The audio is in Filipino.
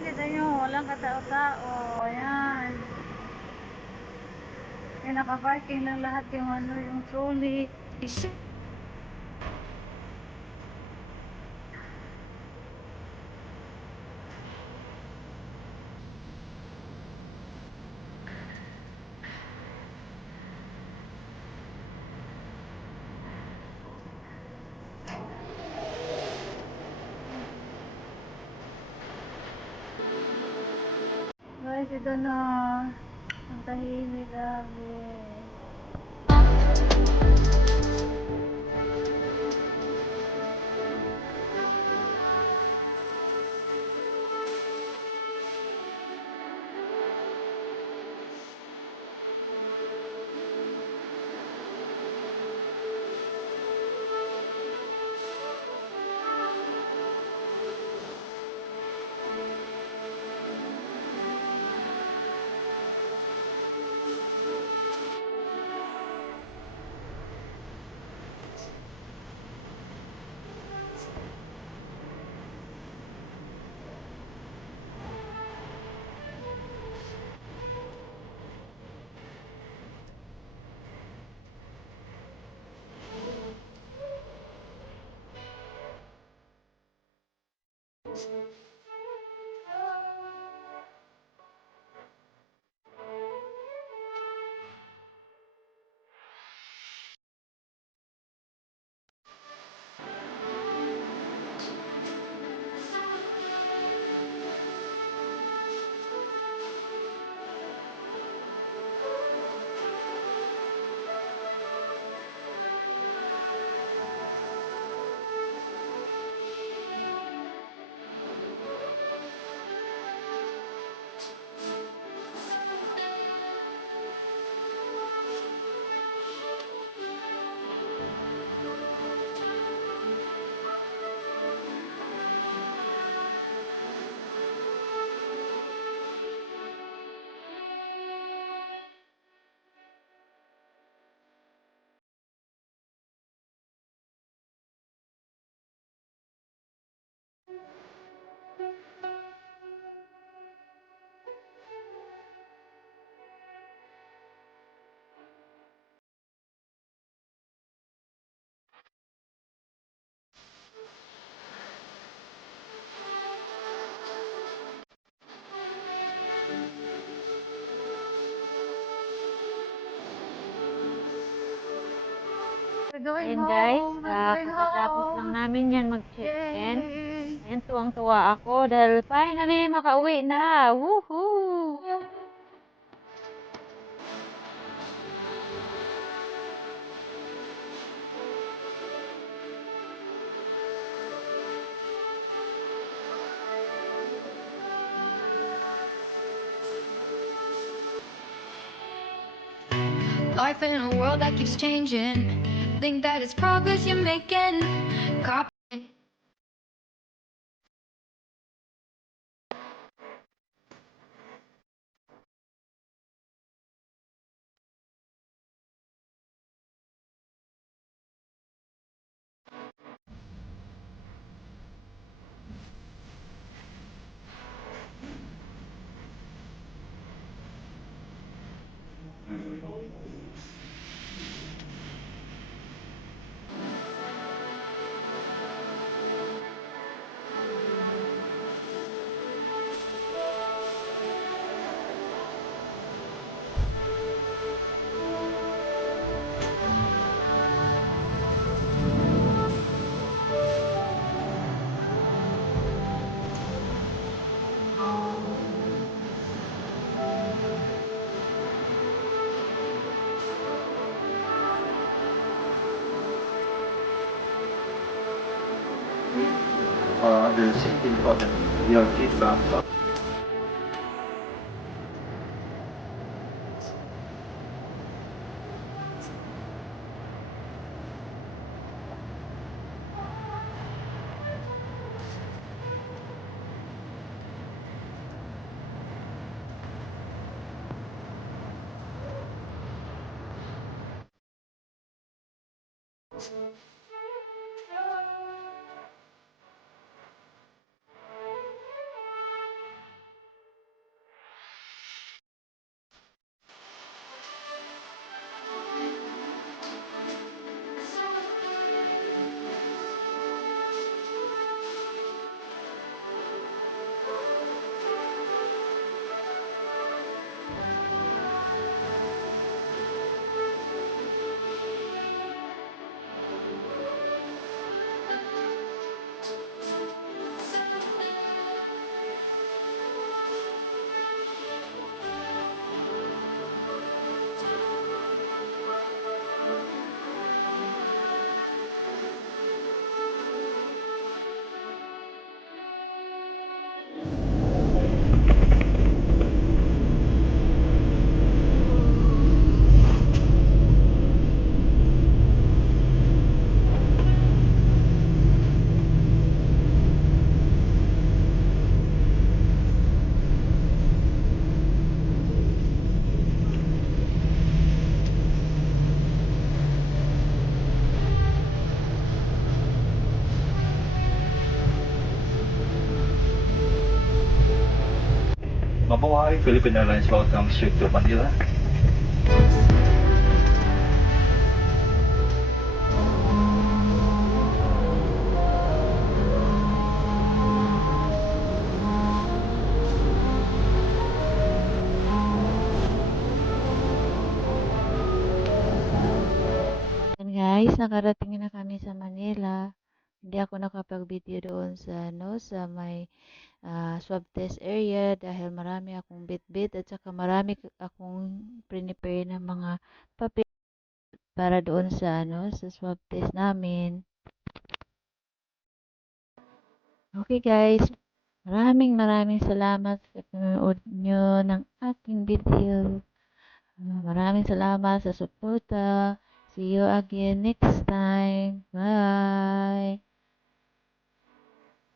kita nyo, walang katao-tao. Ayan. May nakaparking lang lahat yung ano, yung trolley. Guys, ito na. Ang tahimik, grabe. We're going Ayan guys, home. We're going kakatapos home. lang namin yan mag-check-in. Yay! Ayan, tuwang-tuwa ako dahil finally makauwi na. Woohoo! Life in a world that keeps changing. Think that it's progress you're making. Copy. del sentito di Orchid. Mabuhay Philippine Airlines welcomes you to Manila. Yan guys, nakarating na kami sa Manila. Hindi ako nakapag-video doon sa sa may swab test area dahil marami akong bit-bit at saka marami akong prepare ng mga papel para doon sa sa swab test namin. Okay guys, maraming salamat sa panonood nyo ng aking video. Maraming salamat sa suporta. See you again next time. Bye!